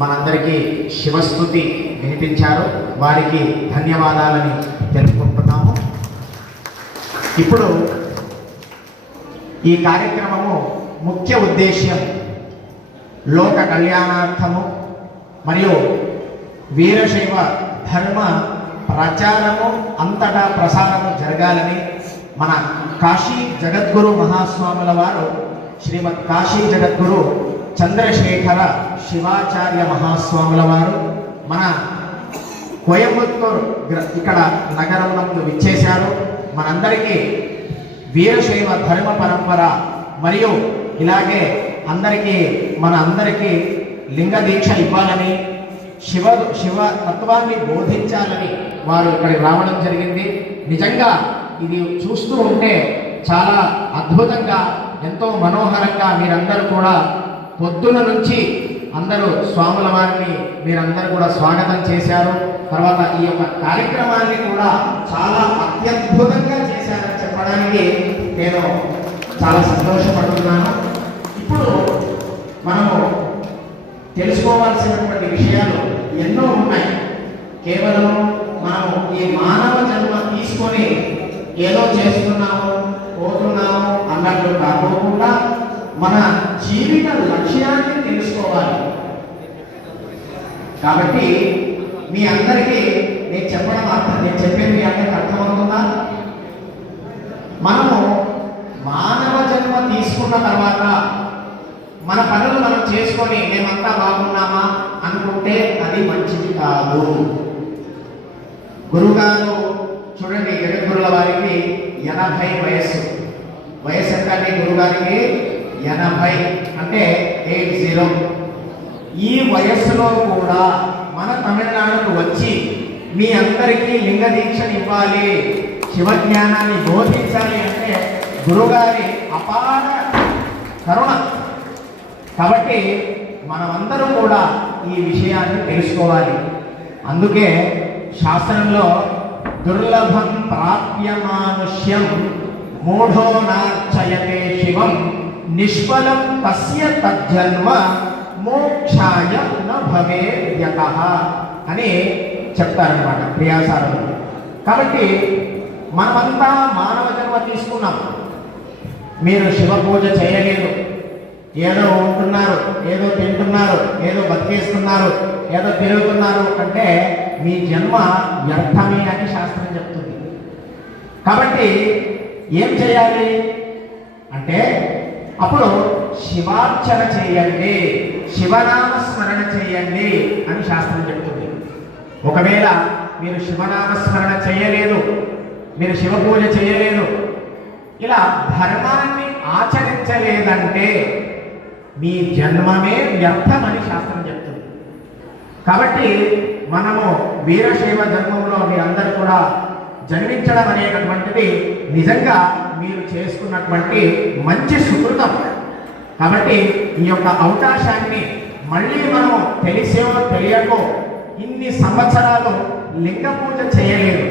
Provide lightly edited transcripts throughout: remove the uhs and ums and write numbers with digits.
మనందరికీ శివస్తుతి వినిపించారు. వారికి ధన్యవాదాలని తెలుపుకుంటున్నాము. ఇప్పుడు ఈ కార్యక్రమము ముఖ్య ఉద్దేశ్యం లోక కళ్యాణార్థము మరియు వీరశైవ ధర్మ ప్రచారము అంతటా ప్రసారము జరగాలని మన కాశీ జగద్గురు మహాస్వాముల వారు శ్రీమద్ కాశీ జగద్గురు చంద్రశేఖర శివాచార్య మహాస్వాముల వారు మన కోయంబత్తూరు ఇక్కడ నగరంలో విచ్చేశారు. మనందరికీ వీరశైవ ధర్మ పరంపర మరియు ఇలాగే అందరికీ లింగ దీక్ష ఇవ్వాలని శివ తత్వాన్ని బోధించాలని వారు ఇక్కడికి రావడం జరిగింది. నిజంగా ఇది చూస్తూ ఉంటే చాలా అద్భుతంగా ఎంతో మనోహరంగా మీరందరూ కూడా పొద్దున నుంచి అందరూ స్వాముల వారిని మీరందరూ కూడా స్వాగతం చేశారు. తర్వాత ఈ యొక్క కార్యక్రమాన్ని కూడా చాలా అత్యద్భుతంగా చేశారని చెప్పడానికి నేను చాలా సంతోషపడుతున్నాను. ఇప్పుడు మనము తెలుసుకోవాల్సినటువంటి విషయాలు ఎన్నో ఉన్నాయి. కేవలం మనము ఈ మానవ జన్మ తీసుకొని ఏదో చేస్తున్నాము పోతున్నాము అన్నట్లు కాకుండా మన జీవిత లక్ష్యాన్ని తెలుసుకోవాలి. కాబట్టి మీ అందరికీ నేను చెప్పేది మీ అందరికి అర్థమవుతుందా? మనము మానవ జన్మ తీసుకున్న తర్వాత మన పనులు మనం చేసుకొని మేమంతా బాగున్నామా అనుకుంటే అది మంచిది కాదు. గురువుగారు చూడండి, జగద్గురుల వారికి 80 వయస్సు ఎంత అంటే గురుగారికి 80 అంటే 80. ఈ వయస్సులో కూడా మన తమిళనాడుకు వచ్చి మీ అందరికీ లింగ దీక్షను ఇవ్వాలి, శివజ్ఞానాన్ని బోధించాలి అంటే గురుగారి అపార కరుణ. కాబట్టి మనమందరూ కూడా ఈ విషయాన్ని తెలుసుకోవాలి. అందుకే శాస్త్రంలో దుర్లభం ప్రాప్యమానుష్యం మూఢో నార్చయతే శివం నిష్ఫలం తస్య తజ్జన్మ మోక్షాయ న భవేద్యతః అని చెప్తారనమాట క్రియాసారంలో. కాబట్టి మనమంతా మానవ జన్మ తీసుకున్నాం. మీరు శివ పూజ చేయలేదు, ఏదో ఉంటున్నారు, ఏదో తింటున్నారు, ఏదో బతికేస్తున్నారు, ఏదో తిరుగుతున్నారు అంటే మీ జన్మ వ్యర్థమే అని శాస్త్రం చెప్తుంది. కాబట్టి ఏం చేయాలి అంటే అప్పుడు శివార్చన చేయండి, శివనామ స్మరణ చేయండి అని శాస్త్రం చెప్తుంది. ఒకవేళ మీరు శివనామ స్మరణ చేయలేదు, మీరు శివ పూజ చేయలేదు, ఇలా ధర్మాన్ని ఆచరించలేదంటే మీ జన్మమే వ్యర్థమని శాస్త్రం చెప్తుంది. కాబట్టి మనము వీరశైవ ధర్మంలో మీరందరూ కూడా జన్మించడం అనేటటువంటిది నిజంగా మీరు చేసుకున్నటువంటి మంచి సుకృతం. కాబట్టి ఈ యొక్క అవకాశాన్ని మళ్ళీ మనము తెలిసో తెలియకో ఇన్ని సంవత్సరాలు లింగ పూజ చేయలేదు,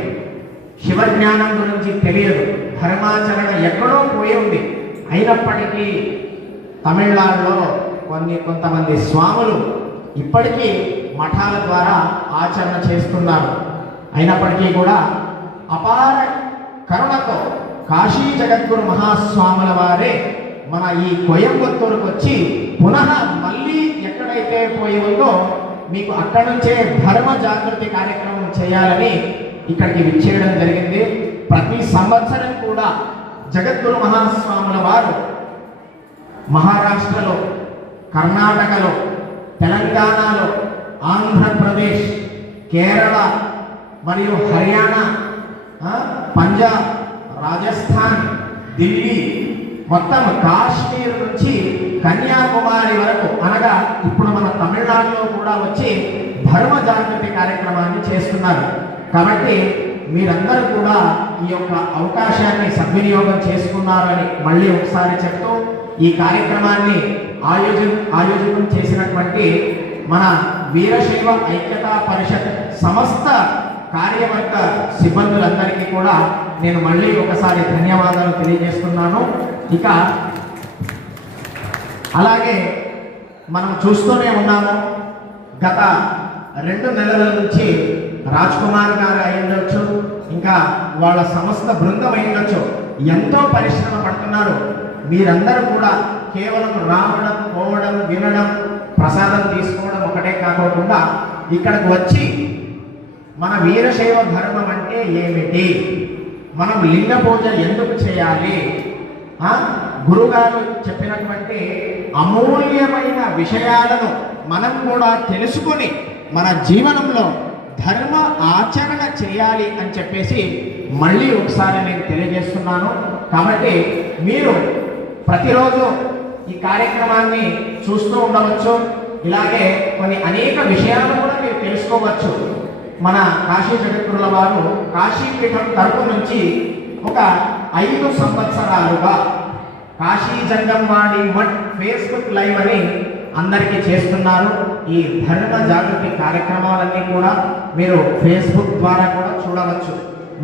శివజ్ఞానం గురించి తెలియదు, ధర్మాచరణ ఎక్కడో పోయి ఉంది. అయినప్పటికీ తమిళనాడులో కొంతమంది స్వాములు ఇప్పటికీ మఠాల ద్వారా ఆచరణ చేస్తున్నారు. అయినప్పటికీ కూడా అపార కరుణతో కాశీ జగద్గురు మహాస్వాముల వారే మన ఈ కోయంబత్తూరుకు వచ్చి పునః మళ్ళీ ఎక్కడైతే పోయి ఉందో మీకు అక్కడి నుంచే ధర్మ జాగృతి కార్యక్రమం చేయాలని ఇక్కడికి విచ్చేయడం జరిగింది. ప్రతి సంవత్సరం కూడా జగద్గురు మహాస్వాముల వారు మహారాష్ట్రలో, కర్ణాటకలో, తెలంగాణలో, ఆంధ్రప్రదేశ్, కేరళ మరియు హర్యానా, పంజాబ్, రాజస్థాన్, ఢిల్లీ, మొత్తం కాశ్మీర్ నుంచి కన్యాకుమారి వరకు అనగా ఇప్పుడు మన తమిళనాడులో కూడా వచ్చి ధర్మ జాగృతి కార్యక్రమాన్ని చేస్తున్నారు. కాబట్టి మీరందరూ కూడా ఈ యొక్క అవకాశాన్ని సద్వినియోగం చేసుకున్నారని మళ్ళీ ఒకసారి చెప్తూ ఈ కార్యక్రమాన్ని ఆయోజనం చేసినటువంటి మన వీరశైవ ఐక్యతా పరిషత్ సమస్త కార్యవర్గ సిబ్బందులందరికీ కూడా నేను మళ్ళీ ఒకసారి ధన్యవాదాలు తెలియజేస్తున్నాను. ఇక అలాగే మనం చూస్తూనే ఉన్నాము గత 2 నెలల నుంచి రాజ్ కుమార్ గారు అయ్యుండొచ్చు, ఇంకా వాళ్ళ సంస్థ బృందం అయ్యుండొచ్చు, ఎంతో పరిశ్రమ పడుతున్నారు. మీరందరూ కూడా కేవలం రావడం, పోవడం, వినడం, ప్రసాదం తీసుకోవడం ఒకటే కాకుండా ఇక్కడికి వచ్చి మన వీరశైవ ధర్మం అంటే ఏమిటి, మనం లింగ పూజ ఎందుకు చేయాలి, గురుగారు చెప్పినటువంటి అమూల్యమైన విషయాలను మనం కూడా తెలుసుకొని మన జీవనంలో ధర్మ ఆచరణ చేయాలి అని చెప్పేసి మళ్ళీ ఒకసారి నేను తెలియజేస్తున్నాను. కాబట్టి మీరు ప్రతిరోజు ఈ కార్యక్రమాన్ని చూస్తూ ఉండవచ్చు. ఇలాగే కొన్ని అనేక విషయాలు కూడా మీరు తెలుసుకోవచ్చు. మన కాశీ జగద్గురుల వారు కాశీపీఠం తరపు నుంచి ఒక 5 సంవత్సరాలుగా కాశీ జంగంవాణి మఠ్ ఫేస్బుక్ లైవ్ అని అందరికీ చేస్తున్నారు. ఈ ధర్మ జాగృతి కార్యక్రమాలన్నీ కూడా మీరు ఫేస్బుక్ ద్వారా కూడా చూడవచ్చు.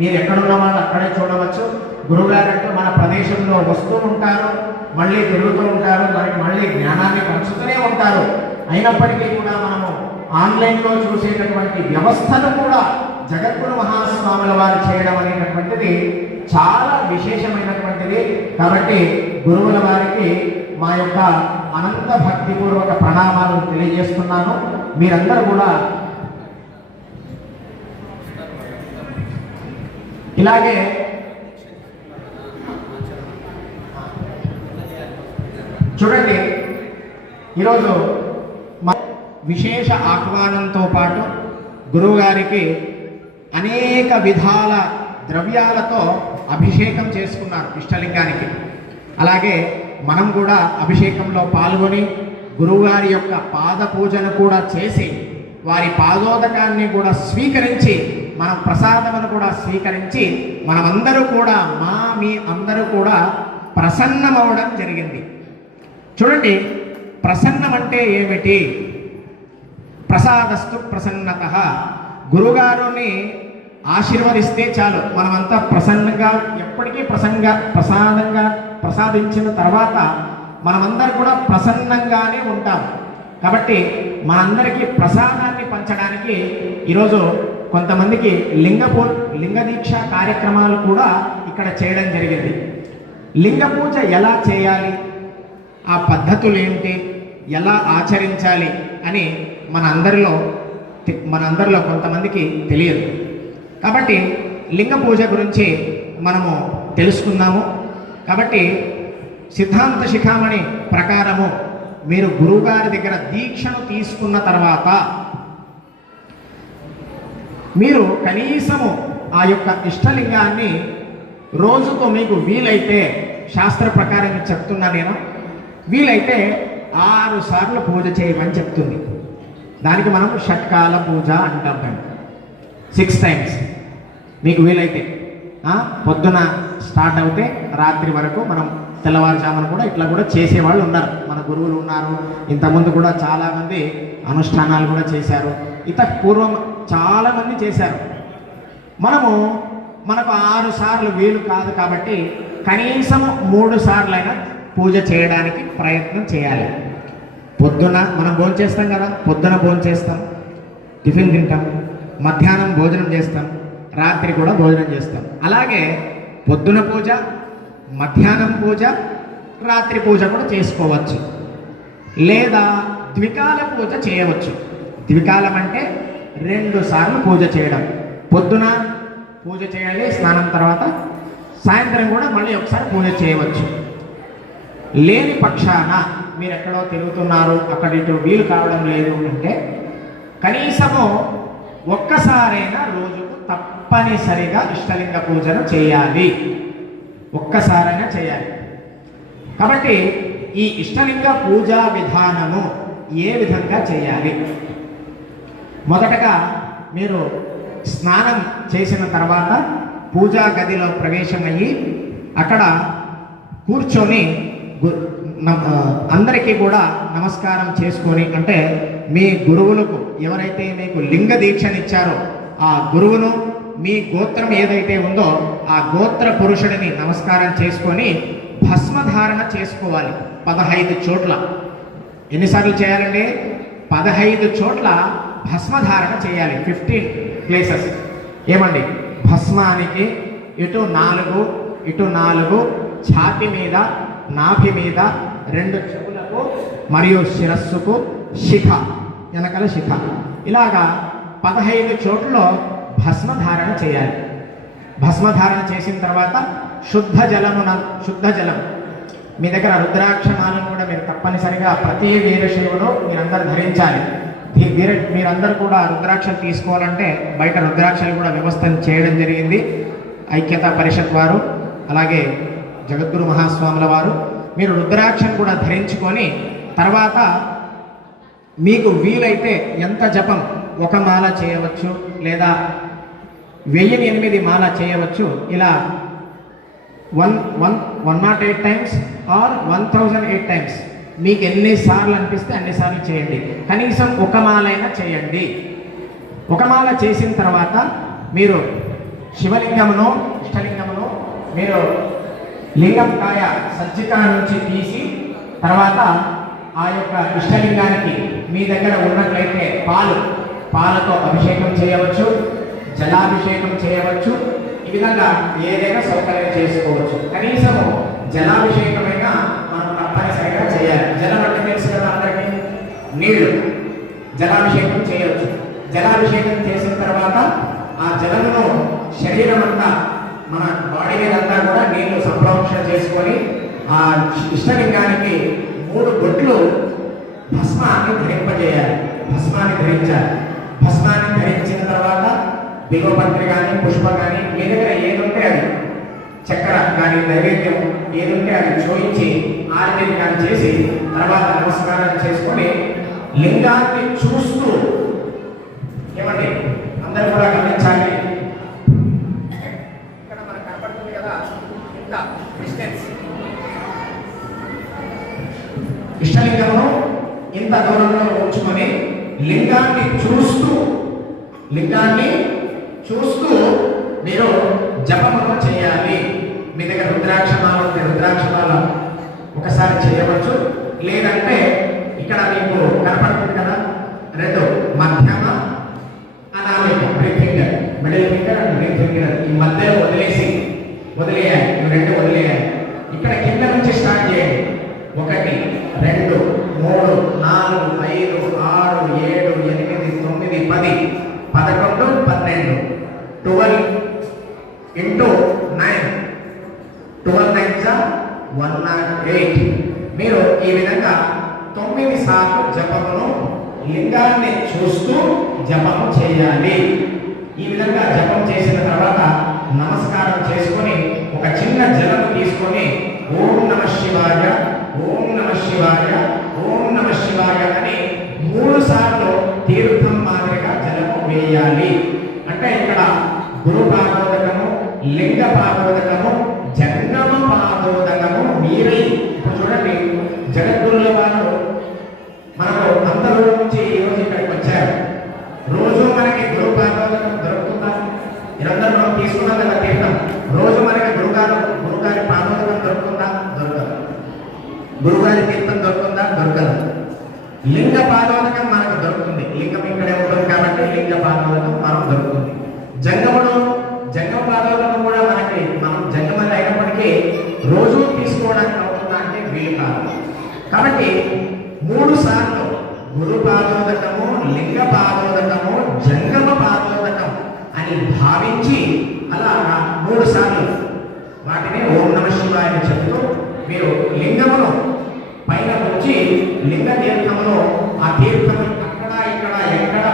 మీరు ఎక్కడున్న వాళ్ళు అక్కడే చూడవచ్చు. గురువుగారు అంటే మన ప్రదేశంలో వస్తూ ఉంటారు, మళ్ళీ తిరుగుతూ ఉంటారు, మళ్ళీ జ్ఞానాన్ని పంచుతూనే ఉంటారు. అయినప్పటికీ కూడా మనము ఆన్లైన్లో చూసేటటువంటి వ్యవస్థను కూడా జగద్గురు మహాస్వాముల వారు చేయడం అనేటటువంటిది చాలా విశేషమైనటువంటిది. కాబట్టి గురువుల వారికి మా యొక్క అనంత భక్తిపూర్వక ప్రణామాలు తెలియజేస్తున్నాను. మీరందరూ కూడా ఇలాగే చూడండి, ఈరోజు విశేష ఆహ్వానంతో పాటు గురువుగారికి అనేక విధాల ద్రవ్యాలతో అభిషేకం చేసుకున్నారు ఇష్టలింగానికి. అలాగే మనం కూడా అభిషేకంలో పాల్గొని గురువుగారి యొక్క పాద పూజను కూడా చేసి వారి పాదోదకాన్ని కూడా స్వీకరించి మన ప్రసాదమును కూడా స్వీకరించి మనమందరూ కూడా మీ అందరూ కూడా ప్రసన్నమవడం జరిగింది. చూడండి, ప్రసన్నం అంటే ఏమిటి? ప్రసాదస్తు ప్రసన్నత. గురుగారుని ఆశీర్వదిస్తే చాలు, మనమంతా ప్రసన్నంగా ఎప్పటికీ ప్రసాదించిన తర్వాత మనమందరూ కూడా ప్రసన్నంగానే ఉంటాం. కాబట్టి మనందరికీ ప్రసాదాన్ని పంచడానికి ఈరోజు కొంతమందికి లింగ దీక్ష కార్యక్రమాలు కూడా ఇక్కడ చేయడం జరిగింది. లింగ పూజ ఎలా చేయాలి, ఆ పద్ధతులు ఏంటి, ఎలా ఆచరించాలి అని మనందరిలో కొంతమందికి తెలియదు. కాబట్టి లింగ పూజ గురించి మనము తెలుసుకుందాము. కాబట్టి సిద్ధాంత శిఖామణి ప్రకారము మీరు గురువుగారి దగ్గర దీక్షను తీసుకున్న తర్వాత మీరు కనీసము ఆ యొక్క ఇష్టలింగాన్ని రోజుకు మీకు వీలైతే, శాస్త్ర ప్రకారం చెప్తున్నా నేను, వీలైతే 6 సార్లు పూజ చేయమని చెప్తుంది. దానికి మనం షట్కాల పూజ అంటాం. 6 times మీకు వీలైతే. పొద్దున స్టార్ట్ అవుతే రాత్రి వరకు మనం తెల్లవారుజామున కూడా ఇట్లా కూడా చేసేవాళ్ళు ఉన్నారు, మన గురువులు ఉన్నారు. ఇంతకుముందు కూడా చాలామంది అనుష్ఠానాలు కూడా చేశారు. పూర్వం చాలామంది చేశారు. మనకు 6 సార్లు వీలు కాదు కాబట్టి కనీసం 3 సార్లైనా పూజ చేయడానికి ప్రయత్నం చేయాలి. పొద్దున మనం భోంచేస్తాం కదా, పొద్దున భోంచేస్తాం, టిఫిన్ తింటాం, మధ్యాహ్నం భోజనం చేస్తాం, రాత్రి కూడా భోజనం చేస్తాం. అలాగే పొద్దున పూజ, మధ్యాహ్నం పూజ, రాత్రి పూజ కూడా చేసుకోవచ్చు. లేదా ద్వికాల పూజ చేయవచ్చు. ద్వికాలం అంటే 2 సార్లు పూజ చేయడం. పొద్దున పూజ చేయాలి స్నానం తర్వాత, సాయంత్రం కూడా మళ్ళీ ఒకసారి పూజ చేయవచ్చు. లేని పక్షాన మీరు ఎక్కడో తిరుగుతున్నారు, అక్కడ ఇటు వీలు కావడం లేదు అంటే కనీసము ఒక్కసారైనా రోజుకు తప్పనిసరిగా ఇష్టలింగ పూజను చేయాలి. ఒక్కసారైనా చేయాలి. కాబట్టి ఈ ఇష్టలింగ పూజా విధానము ఏ విధంగా చేయాలి? మొదటగా మీరు స్నానం చేసిన తర్వాత పూజా గదిలో ప్రవేశమయ్యి అక్కడ కూర్చొని అందరికీ కూడా నమస్కారం చేసుకొని, అంటే మీ గురువులకు ఎవరైతే మీకు లింగ దీక్షనిచ్చారో ఆ గురువును, మీ గోత్రం ఏదైతే ఉందో ఆ గోత్ర పురుషుడిని నమస్కారం చేసుకొని భస్మధారణ చేసుకోవాలి 15 చోట్ల. ఎన్నిసార్లు చేయాలండి? 15 చోట్ల భస్మధారణ చేయాలి. 15 ప్లేసెస్. ఏమండి, భస్మానికి ఇటు 4, ఇటు 4, ఛాతి మీద, నాభి మీద, 2 చెవులకు మరియు శిరస్సుకు, శిఖ వెనకల శిఖ, ఇలాగా 15 చోట్ల భస్మధారణ చేయాలి. భస్మధారణ చేసిన తర్వాత శుద్ధ జలం మీ దగ్గర రుద్రాక్షమాలను కూడా మీరు తప్పనిసరిగా ప్రతి వీరశైవులో మీరందరూ ధరించాలి. మీరందరూ కూడా రుద్రాక్షలు తీసుకోవాలంటే బయట రుద్రాక్షలు కూడా వ్యవస్థను చేయడం జరిగింది. ఐక్యతా పరిషత్ వారు, అలాగే జగద్గురు మహాస్వాముల వారు. మీరు రుద్రాక్షను కూడా ధరించుకొని తర్వాత మీకు వీలైతే ఎంత జపం, 1 మాల చేయవచ్చు లేదా 1008 మాల చేయవచ్చు. ఇలా 108 టైమ్స్ ఆర్ 1008 టైమ్స్ మీకు ఎన్నిసార్లు అనిపిస్తే అన్నిసార్లు చేయండి. కనీసం 1 మాలైనా చేయండి. 1 మాల చేసిన తర్వాత మీరు శివలింగమును, ఇష్టలింగమును మీరు లింగం కాయ సజ్జిక నుంచి తీసి తర్వాత ఆ యొక్క ఇష్టలింగానికి మీ దగ్గర ఉన్నట్లయితే పాలతో అభిషేకం చేయవచ్చు, జలాభిషేకం చేయవచ్చు. ఈ విధంగా ఏదైనా సౌకర్యం చేసుకోవచ్చు. కనీసము జలాభిషేకమైనా మనం తప్పనిసరిగా చేయాలి. జలం అంటే తెలుసు కదా అందరికీ, నీళ్లు. జలాభిషేకం చేయవచ్చు. జలాభిషేకం చేసిన తర్వాత ఆ జలమును శరీరం అంతా, మన బాడీ మీద అంతా కూడా నీళ్లు సంప్రోక్షణ చేసుకొని ఆ ఇష్టలింగానికి 3 బొట్లు భస్మాన్ని ధరింపజేయాలి. భస్మాన్ని ధరించాలి. భస్మాన్ని ధరించిన తర్వాత బిల్వపత్రి కానీ, పుష్ప కానీ, మీ దగ్గర ఏదుంటే అది, చక్కెర కానీ, నైవేద్యం ఏదుంటే అది చూయించి ఆరతి కానీ చేసి తర్వాత నమస్కారం చేసుకొని లింగాన్ని చూస్తూ, ఏమండి అందరూ కూడా గమనించాలి. ఇక్కడ మనకు కనపడుతుంది కదా ఇంత డిస్టెన్స్, ఇష్టలింగమును ఇంత దూరంలో ఉంచుకొని లింగాన్ని చూస్తూ మీరు జపమును చేయాలి. మీ దగ్గర రుద్రాక్షమాల ఉంటే రుద్రాక్షమాల ఒకసారి చేయవచ్చు. లేదంటే ఇక్కడ మీకు కనపడుతుంది కదా 2 మధ్యమ Anamika, middle finger and ring finger, ఈ మధ్యలో వదిలేయాలి. ఇవి 2 వదిలేయాలి. ఇక్కడ కింద నుంచి స్టార్ట్ చేయండి. 1 2 3 4 5 6 7 8 9 10 11 12 12 into 9 12 9s 108. మీరు ఈ విధంగా 9 సార్లు జపమును లింగాన్ని చూస్తూ జపము చేయాలి. ఈ విధంగా జపం చేసిన తర్వాత నమస్కారం చేసుకొని ఒక చిన్న జలము తీసుకొని ఓం నమః శివాయ, ఓం నమః శివాయ, ఓం నమః శివాయ అని 3 సార్లు తీర్థం మాదిరిగా జలము వేయాలి. అంటే ఇక్కడ గురు పాదోదకము, లింగ పాదోదకము, జంగమ పాదోదకము మీరై. ఇప్పుడు చూడండి, జగద్గురుల వారు మనకు అందరూ నుంచి ఈరోజు ఇక్కడికి వచ్చారు. రోజు మనకి గురు పాదోదకం దొరుకుతుందా? ఇదంతా మనం తీసుకున్నాం కదా తీర్థం. రోజు మనకి గురుగారి పాదోదకం దొరుకుతుందా? దొరకదు. గురుగారి తీర్థం దొరుకుతుందా? దొరకదు. లింగ పాదోదకం మనకు దొరుకుతుంది. లింగం ఇక్కడే ఉంటుంది కాబట్టి లింగ పాదోదకం మనకు దొరుకుతుంది. జంగమ పాదోదకం కూడా మనకి, మనం జంగమది అయినప్పటికీ రోజు తీసుకోవడానికి అవుతుందా అంటే వీలు కాదు. కాబట్టి 3 సార్లు గురు పాదోదకము, లింగ పాదోదకము, జంగమ పాదోదకం అని భావించి అలా 3 సార్లు వాటిని ఓం నమః శివాయ అని చెప్తూ మీరు లింగమును పైన వచ్చి లింగ తీర్థములో ఆ తీర్థము అక్కడ ఇక్కడ ఎక్కడ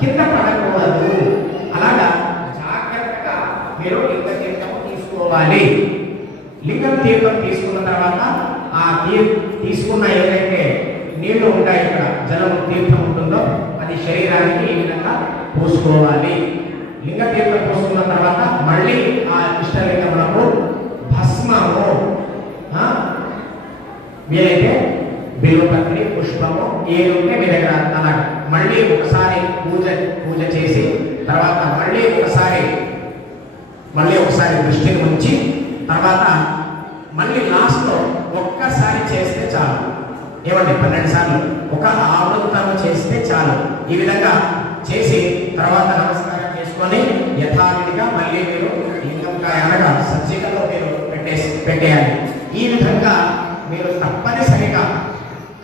కింద పడకూడదు. అలాగా జాగ్రత్తగా మీరు లింగ తీర్థము తీసుకోవాలి. లింగం తీర్థం తీసుకున్న తర్వాత ఆ తీసుకున్న ఏదైతే నీళ్లు ఉంటాయి, ఇక్కడ జలం తీర్థం ఉంటుందో అది శరీరానికి ఈ విధంగా పూసుకోవాలి. లింగ తీర్థం పూసుకున్న తర్వాత మళ్ళీ ఆ ఇష్టలింగములకు భస్మము, వీలైతే బిల్వపత్రి, పుష్పము ఏది ఉంటే మీ దగ్గర అలా మళ్ళీ ఒకసారి పూజ చేసి తర్వాత మళ్ళీ ఒకసారి దృష్టిని ఉంచి తర్వాత మళ్ళీ లాస్ట్లో ఒక్కసారి చేస్తే చాలు. ఏమండి 12 సార్లు ఒక ఆవృత్తము చేస్తే చాలు. ఈ విధంగా చేసి తర్వాత నమస్కారం చేసుకొని యథావిధిగా మళ్ళీ మీరు లింగంకాయ అనగా సజ్జికలో మీరు పెట్టేయాలి. ఈ విధంగా మీరు తప్పనిసరిగా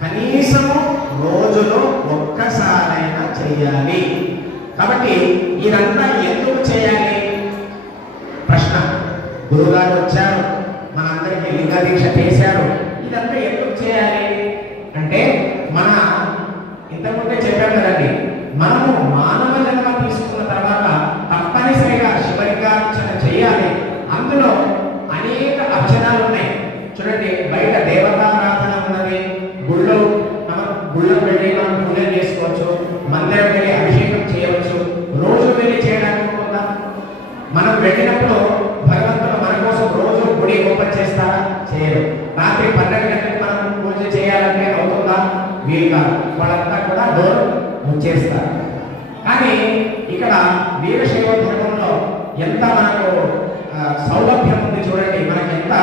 కనీసము రోజులో ఒక్కసారైనా చేయాలి. కాబట్టి ఇదంతా ఎందుకు చేయాలి? ప్రశ్న. గురువుగారు వచ్చారు, మనందరికీ లింగ దీక్ష చేశారు, ఇదంతా ఎందుకు చేయాలి అంటే మన ఇంతకుముందే చెప్పాం కదండి, మనము మానవ జన్మ తీసుకున్న తర్వాత తప్పనిసరిగా శివలింగార్చన చేయాలి. అందులో అనేక అర్చనలు ఉన్నాయి. చూడండి, బయట దేవతారాధన ఉన్నది, గుళ్ళో వెళ్ళి మనం పూజలు చేసుకోవచ్చు, మందిరం వెళ్ళి అభిషేకం చేయవచ్చు, రోజు వెళ్ళి చేయడానికి ఉందా? మనం వెళ్ళినప్పుడు భగవంతుడు మన కోసం రోజు గుడి ఓపెన్ చేస్తారా? చేయరు. రాత్రి 12 గంటలకు మనం పూజ చేయాలంటే అవుతుందా? వీలు కాదు. వాళ్ళంతా కూడా డోర్ ముచ్చేస్తారు. కానీ ఇక్కడ వీరశైవ ధర్మంలో ఎంత మనకు సౌలభ్యం ఉంది చూడండి, మనకి ఎంత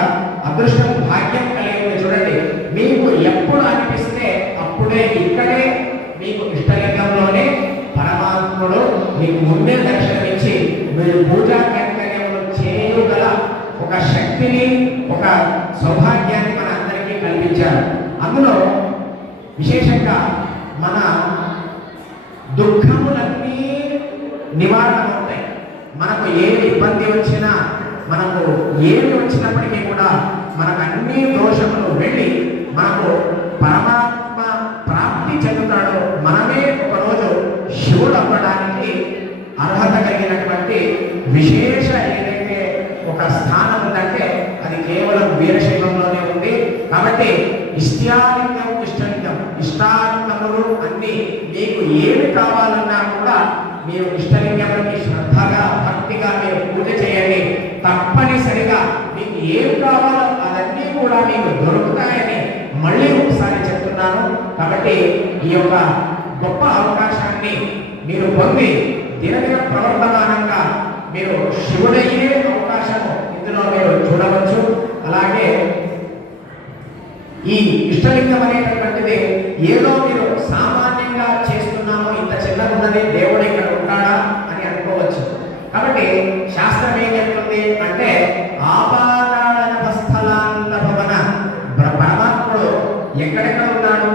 అదృష్టం భాగ్యం కలిగి ఉంది చూడండి. మీకు ఎప్పుడు అనిపిస్తే అప్పుడే ఇక్కడే మీకు ఇష్టలింగంలోనే పరమాత్ముడు మీకు ముందే దర్శనమిచ్చి మీరు పూజా కైంకర్యములు చేయగల ఒక శక్తిని, ఒక సౌభాగ్యాన్ని మన అందరికీ కల్పించారు. అందులో విశేషంగా మన దుఃఖములన్నీ నివారణ అవుతాయి. మనకు ఏమి ఇబ్బంది వచ్చినా, మనకు ఏమి వచ్చినప్పటికీ కూడా మనకు అన్ని దోషములు వెళ్ళి మనకు పరమాత్మ ప్రాప్తి చెందుతాడు. మనమే ఒకరోజు శివుడు అవ్వడానికి అర్హత కలిగినటువంటి విశేష ఏదైతే ఒక స్థానం ఉందంటే అది కేవలం వీరశైవంలోనే ఉంది. కాబట్టి ఇష్టాలింగం, ఇష్టార్థములు అన్ని మీకు ఏమి కావాలన్నా కూడా మీరు ఇష్టలింగానికి శ్రద్ధగా భక్తిగా మీరు పూజ చేయండి. తప్పనిసరిగా మీకు ఏమి కావాలో అదన్నీ కూడా మీకు దొరుకుతాయని మళ్ళీ ఒకసారి చెప్తున్నాను. కాబట్టి ఈ యొక్క గొప్ప అవకాశాన్ని మీరు పొంది దినదిన ప్రవర్తమానంగా మీరు శివుడయ్యే అవకాశము ఇందులో మీరు చూడవచ్చు. అలాగే ఈ ఇష్టలింగం అనేటటువంటిది ఏదో మీరు సామాన్యంగా చేస్తున్నాము, ఇంత చిన్నగా ఉన్నది, దేవుడు ఇక్కడ ఉంటాడా అని అనుకోవచ్చు. కాబట్టి శాస్త్రం ఏం చెప్తుంది అంటే ఆపాతాళస్థలాంత భవన, పరమాత్ముడు ఎక్కడెక్కడ ఉన్నాడు?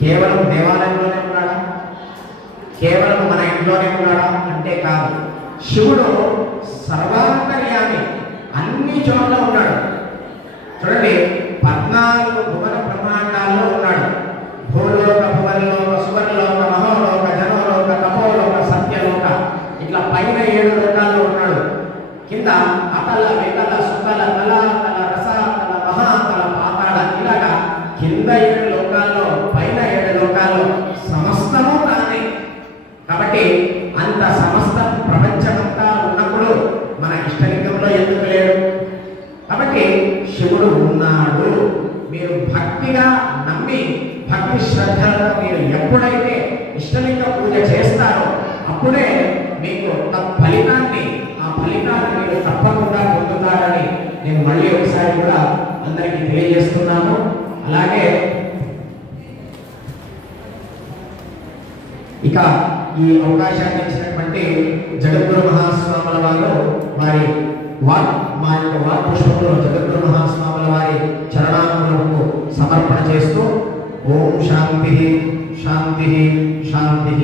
కేవలం దేవాలయంలోనే ఉన్నాడా? కేవలం మన ఇంట్లోనే ఉన్నాడా అంటే కాదు. శివుడు సర్వాంతర్యామి, అన్ని చోట్ల ఉన్నాడు. చూడండి, 14 భువన బ్రహ్మాండాల్లో ఉన్నాడు. భూలోక, భువనలోక, సువర్లోక, మహోలోక, జనోలోక, తపోలోక, సత్యలోక, ఇట్లా పైన 7 లోకాల్లో ఉన్నాడు. కింద అతల, వితల, సుతల, తలాతల, రసాతల, మహాతల, పాతాళ, ఇలాగా కింద 7 లోకాల్లో, పైన 7 లోకాల్లో సమస్తము తానే. కాబట్టి అంత సమస్త ప్రపంచమంతా ఉన్నప్పుడు మన ఇష్టలింగంలో ఎందుకు లేడు? కాబట్టి శివుడు ఉన్నాడు. మీరు భక్తిగా నమ్మి భక్తి శ్రద్ధలతో మీరు ఎప్పుడైతే ఇష్టలింగ పూజ చేస్తారో అప్పుడే మీకు ఫలితాన్ని మీరు తప్పకుండా పొందుతారని నేను మళ్ళీ ఒకసారి కూడా అందరికీ తెలియజేస్తున్నాను. అలాగే ఇక ఈ అవకాశాన్ని ఇచ్చినటువంటి జగద్గురు మహాస్వాముల వారు వారి మా యొక్క పుష్పంలో జగద్గురు మహాస్వాముల వారి చరణాలకు సమర్పణ చేస్తూ ఓం శాంతి శాంతి శాంతి.